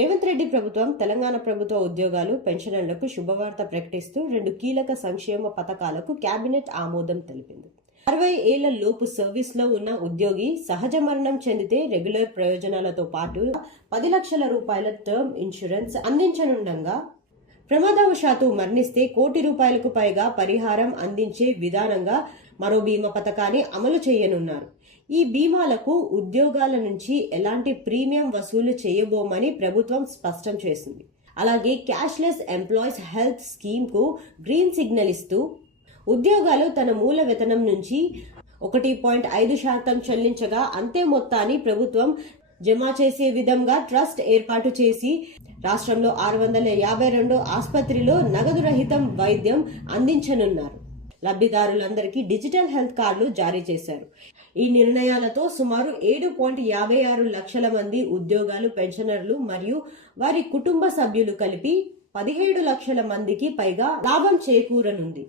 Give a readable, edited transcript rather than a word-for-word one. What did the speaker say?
రేవంత్ రెడ్డి ప్రభుత్వం తెలంగాణ ప్రభుత్వ ఉద్యోగాలు పెన్షనర్లకు శుభవార్త ప్రకటిస్తూ 2 కీలక సంక్షేమ పథకాలకు కేబినెట్ ఆమోదం తెలిపింది. 60 ఏళ్ల లోపు సర్వీస్లో ఉన్న ఉద్యోగి సహజ మరణం చెందితే రెగ్యులర్ ప్రయోజనాలతో పాటు 10 లక్షల రూపాయల టర్మ్ ఇన్సూరెన్స్ అందించనుండగా, ప్రమాదవశాత్తు మరణిస్తే ₹1 కోటి పైగా పరిహారం అందించే విధానంగా మరో బీమా పథకాన్ని అమలు చేయనున్నారు. ఈ బీమాలకు ఉద్యోగాల నుంచి ఎలాంటి ప్రీమియం వసూలు చేయబోమని ప్రభుత్వం స్పష్టం చేసింది. అలాగే క్యాష్లెస్ ఎంప్లాయీస్ హెల్త్ స్కీమ్ కు గ్రీన్ సిగ్నల్ ఇస్తూ ఉద్యోగాలు తన మూల వేతనం నుంచి 1.5% చెల్లించగా అంతే మొత్తాన్ని ప్రభుత్వం జమ చేసే విధంగా ట్రస్ట్ ఏర్పాటు చేసి రాష్ట్రంలో 652 ఆసుపత్రిలో నగదు రహితం వైద్యం అందించనున్నారు. లబ్ధిదారులందరికీ డిజిటల్ హెల్త్ కార్డులు జారీ చేశారు. ఈ నిర్ణయాలతో సుమారు 7.56 లక్షల మంది ఉద్యోగాలు, పెన్షనర్లు మరియు వారి కుటుంబ సభ్యులు కలిపి 17 లక్షల మందికి పైగా లాభం చేకూరనుంది.